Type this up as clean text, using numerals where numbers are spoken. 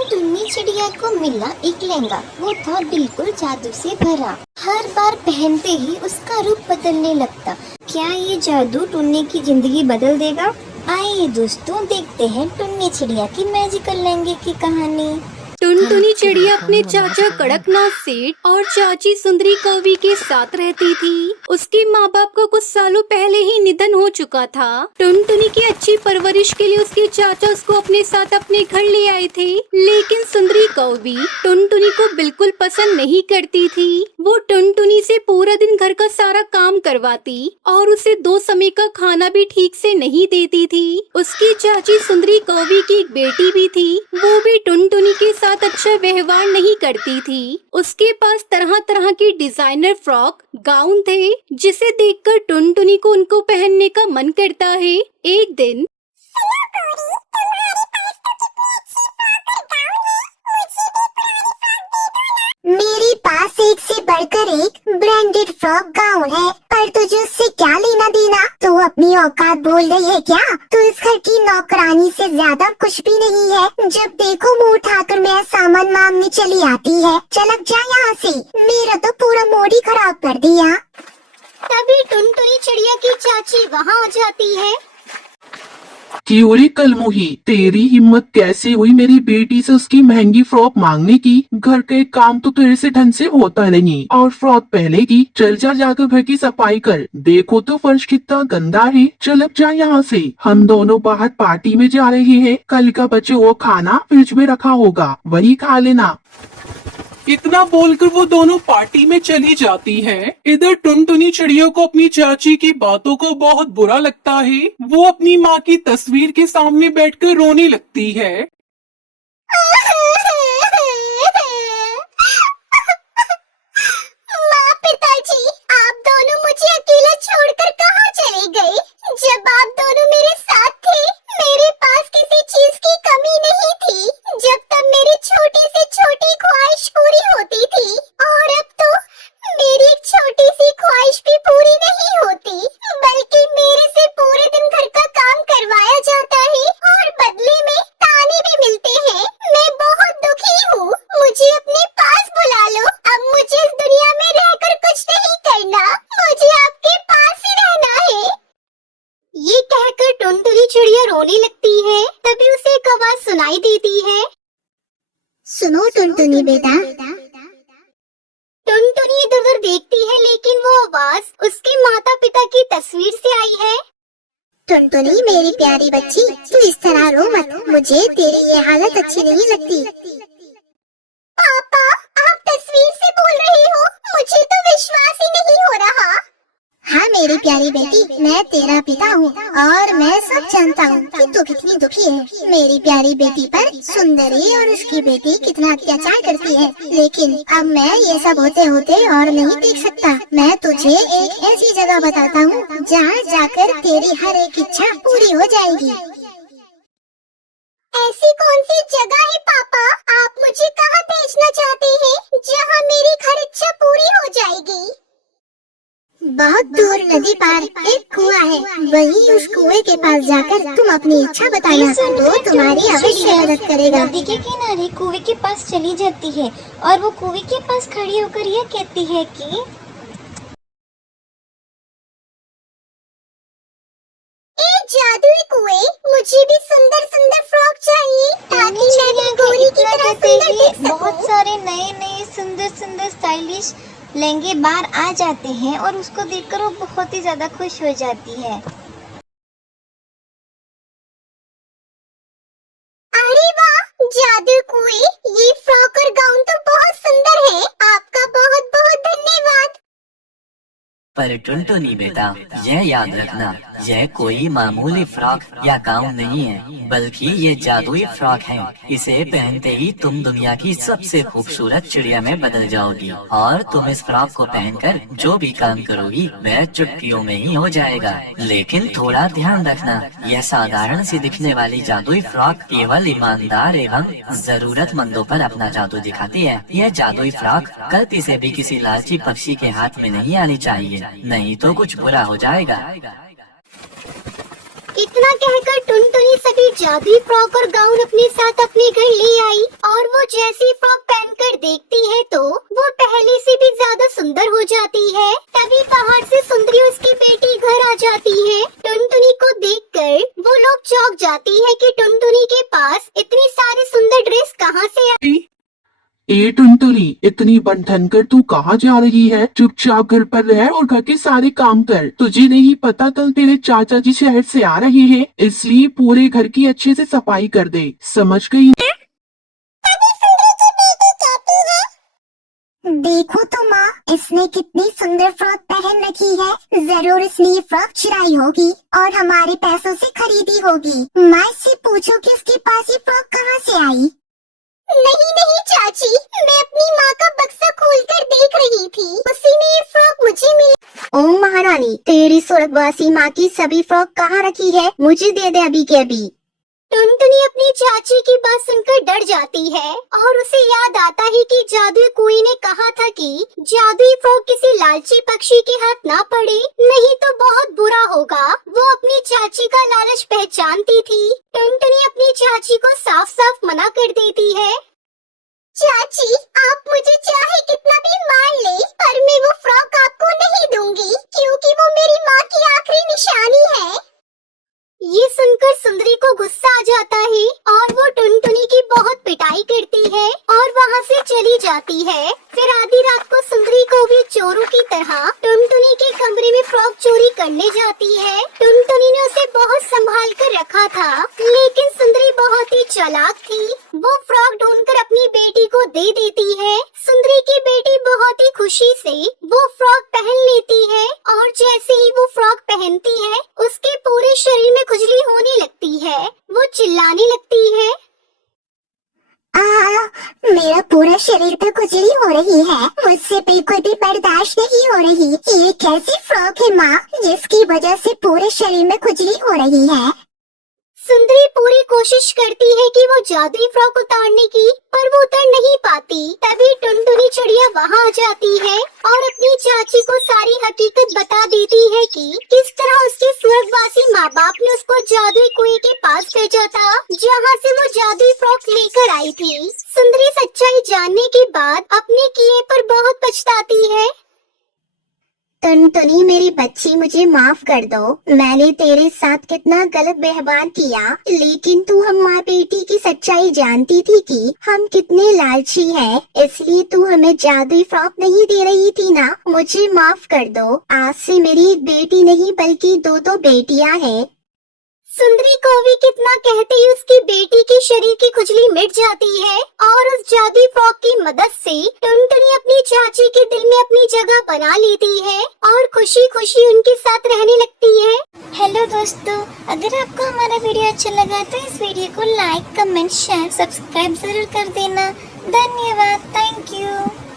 टुनटुनी चिड़िया को मिला एक लहंगा। वो था बिल्कुल जादू से भरा। हर बार पहनते ही उसका रूप बदलने लगता। क्या ये जादू टुन्नी की जिंदगी बदल देगा? आइए दोस्तों, देखते हैं टुन्नी चिड़िया की मैजिकल लहंगे की कहानी। टुनटुनी चिड़िया अपने चाचा कड़कनाथ सेठ और चाची सुंदरी कौवी के साथ रहती थी। उसके माँ बाप का कुछ सालों पहले ही निधन हो चुका था। टुनटुनी की अच्छी परवरिश के लिए उसके चाचा उसको अपने साथ अपने घर ले आए थे, लेकिन सुंदरी कौवी टुनटुनी को बिल्कुल पसंद नहीं करती थी। वो टुनटुनी से पूरा दिन घर का सारा काम करवाती और उसे 2 समय का खाना भी ठीक से नहीं देती थी। उसकी चाची सुंदरी कौवी की एक बेटी भी थी, वो भी टुनटुनी के साथ अच्छा व्यवहार नहीं करती थी। उसके पास तरह तरह के डिजाइनर फ्रॉक गाउन थे, जिसे देखकर टुनटुनी को उनको पहनने का मन करता है। एक दिन मेरे पास एक से बढ़कर एक ब्रांडेड फ्रॉक गाउन है, पर तुझे उससे क्या लेना देना? तू अपनी औकात बोल रही है क्या? तू इस घर की नौकरानी से ज्यादा कुछ भी नहीं है। जब देखो मुंह उठाकर मेरा सामान मांगने चली आती है। चलक जा यहाँ से, मेरा तो पूरा मूड ही खराब कर दिया। तभी टुनटुनी चिड़िया की चाची वहाँ आ जाती है। क्यों रे कलमुही, तेरी हिम्मत कैसे हुई मेरी बेटी से उसकी महंगी फ्रॉक मांगने की? घर का एक काम तो तेरे से ढंग से होता नहीं और फ्रॉक पहनेगी। चल जा, जाकर घर की सफाई कर। देखो तो फर्श कितना गंदा है। चल अब जा यहाँ से। हम दोनों बाहर पार्टी में जा रहे हैं। कल का बचे वो खाना फ्रिज में रखा होगा, वही खा लेना। इतना बोलकर वो दोनों पार्टी में चली जाती है। इधर टुनटुनी चिड़िया को अपनी चाची की बातों को बहुत बुरा लगता है। वो अपनी माँ की तस्वीर के सामने बैठकर रोने लगती है। माँ, पिताजी, आप दोनों मुझे अकेला छोड़कर कहाँ चले गए? जब आप दोनों मेरे साथ थे, मेरे पास किसी चीज की कमी नहीं थी। जब तब मेरी छोटी से छोटी ख्वाहिश पूरी होती थी, और अब तो मेरी एक छोटी सी ख्वाहिश भी पूरी नहीं होती, बल्कि मेरे से पूरे दिन घर का काम करवाया जाता है और बदले में ताने भी मिलते हैं। मैं बहुत दुखी हूँ। मुझे अपने पास बुला लो। अब मुझे इस दुनिया में रहकर कुछ नहीं करना, मुझे आपके पास ही रहना है। ये कहकर टुनटुनी चिड़िया रोने लगती है। तभी उसे एक आवाज सुनाई देती है। सुनो टुनटुनी बेटा। टुनटुनी इधर उधर देखती है, लेकिन वो आवाज उसके माता पिता की तस्वीर से आई है। टुनटुनी मेरी प्यारी बच्ची, तू इस तरह रो मत। मुझे तेरी ये हालत अच्छी नहीं लगती। पापा, आप तस्वीर से बोल रहे हो? मुझे तो विश्वास ही नहीं हो रहा। हाँ मेरी प्यारी बेटी, मैं तेरा पिता हूँ और मैं सब जानता हूँ कि तू कितनी दुखी है। मेरी प्यारी बेटी पर सुंदरी और उसकी बेटी कितना अत्याचार करती है, लेकिन अब मैं ये सब होते होते और नहीं देख सकता। मैं तुझे एक ऐसी जगह बताता हूँ जहाँ जाकर तेरी हर एक इच्छा पूरी हो जाएगी। ऐसी कौन सी जगह है पापा? आप मुझे कहाँ भेजना चाहते हैं जहाँ मेरी हर इच्छा पूरी हो जाएगी? बहुत दूर नदी पार एक कुआं है, वही उस कुएं के पास जाकर तुम अपनी इच्छा बताना, वो तुम्हारी अवश्य मदद करेगा। नदी के किनारे कुएं के पास चली जाती है और वो कुएं के पास खड़ी होकर यह कहती है कि जादुई कुएं, मुझे भी सुंदर सुंदर फ्रॉक चाहिए ताकि मैं भी गोरी की तरह सुंदर दिख सकूं। बहुत सारे नए नए सुंदर सुंदर स्टाइलिश लहंगे बाहर आ जाते हैं और उसको देखकर वो बहुत ही ज्यादा खुश हो जाती है। अरे वाह जादू कुएं, ये फ्रॉक और गाउन तो बहुत सुंदर है। आपका बहुत बहुत धन्यवाद। पर टुनटुनी बेटा, यह याद रखना, यह कोई मामूली फ्रॉक या गाउन नहीं है, बल्कि ये जादुई फ्रॉक है। इसे पहनते ही तुम दुनिया की सबसे खूबसूरत चिड़िया में बदल जाओगी और तुम इस फ्रॉक को पहनकर जो भी काम करोगी वह चुटकियों में ही हो जाएगा। लेकिन थोड़ा ध्यान रखना, यह साधारण सी दिखने वाली जादुई फ्रॉक केवल ईमानदार एवं जरूरतमंदों पर अपना जादू दिखाती है। यह जादुई फ्रॉक गलती से भी किसी लालची पक्षी के हाथ में नहीं आनी चाहिए, नहीं तो कुछ बुरा हो जाएगा। इतना कहकर टुनटुनी सभी जादुई फ्रॉक और गाउन अपने साथ अपने घर ले आई और वो जैसी फ्रॉक पहनकर देखती है तो वो पहले से भी ज्यादा सुंदर हो जाती है। तभी पहाड़ से सुंदरी उसकी बेटी घर आ जाती है। टुनटुनी को देखकर वो लोग चौंक जाती है कि टुनटुनी के पास इतनी सारी सुंदर ड्रेस कहाँ से आई। ए टुनटुनी, इतनी बंठन कर तू कहाँ जा रही है? चुपचाप घर पर रह और घर के सारे काम कर। तुझे नहीं पता कल तेरे चाचा जी शहर से आ रहे हैं, इसलिए पूरे घर की अच्छे से सफाई कर दे, समझ गई? देखो तो माँ, इसने कितनी सुंदर फ्रॉक पहन रखी है। जरूर इसने ये फ्रॉक चुराई होगी और हमारे पैसों से खरीदी होगी। माँ इससे पूछो कि उसके पास ये फ्रॉक कहाँ से आई। नहीं नहीं चाची, मैं अपनी माँ का बक्सा खोलकर देख रही थी, उसी में ये फ्रॉक मुझे मिली। ओ महारानी, तेरी स्वर्गवासी माँ की सभी फ्रॉक कहाँ रखी है? मुझे दे दे अभी के अभी। टुनटुनी अपनी चाची की बात सुनकर डर जाती है और उसे याद आता है कि जादुई कुएं ने कहा था कि जादुई फ्रॉक किसी लालची पक्षी के हाथ ना पड़े, नहीं तो बहुत बुरा होगा। वो अपनी चाची का लालच पहचानती थी। टुनटुनी अपनी चाची को साफ साफ मना कर देती है। चाची, आप मुझे चाहे कितना भी मार ले, पर मैं वो फ्रॉक आपको नहीं दूंगी, क्योंकि वो मेरी माँ की आखिरी निशानी है। ये सुनकर सुंदरी को गुस्सा आ जाता है और वो टुनटुनी की बहुत पिटाई करती है और वहाँ से चली जाती है। फिर आधी रात को सुंदरी को भी चोरों की तरह टुनटुनी के कमरे में फ्रॉक चोरी करने जाती है। टुनटुनी ने उसे बहुत संभाल कर रखा था, लेकिन सुंदरी बहुत ही चालाक थी। वो फ्रॉक ढूंढकर अपनी बेटी को दे देती है। सुंदरी की बेटी बहुत ही खुशी से वो फ्रॉक पहन लेती है और जैसे ही वो फ्रॉक पहनती है उसके पूरे शरीर में खुजली होने लगती है। वो चिल्लाने लगती है, मेरा पूरा शरीर पे खुजली हो रही है, मुझसे बिल्कुल भी बर्दाश्त नहीं हो रही। ये कैसी फ्रॉक है माँ, जिसकी वजह से पूरे शरीर में खुजली हो रही है। सुंदरी पूरी कोशिश करती है कि वो जादुई फ्रॉक उतारने की, पर वो उतर नहीं पाती। तभी टुनटुनी चिड़िया वहाँ आ जाती है और अपनी चाची को सारी हकीकत बता देती है कि किस तरह उसके स्वर्गवासी माँ बाप ने उसको जादुई कुएं के पास भेजा था, जहाँ से वो जादुई फ्रॉक लेकर आई थी। सुंदरी सच्चाई जानने के बाद अपने किए पर बहुत पछताती है। टुनटुनी मेरी बच्ची, मुझे माफ कर दो, मैंने तेरे साथ कितना गलत व्यवहार किया, लेकिन तू हमारी बेटी की सच्चाई जानती थी कि हम कितने लालची हैं, इसलिए तू हमें जादुई फ्रॉक नहीं दे रही थी ना। मुझे माफ कर दो, आज से मेरी एक बेटी नहीं बल्कि दो बेटियां हैं। सुंदरी को भी कितना कहते ही उसकी बेटी के शरीर की खुजली मिट जाती है और उस जादुई फ्रॉक की मदद से टुनटुनी अपनी चाची के दिल में अपनी जगह बना लेती है और खुशी खुशी उनके साथ रहने लगती है। हेलो दोस्तों, अगर आपको हमारा वीडियो अच्छा लगा तो इस वीडियो को लाइक, कमेंट, शेयर, सब्सक्राइब जरूर कर देना। धन्यवाद, थैंक यू।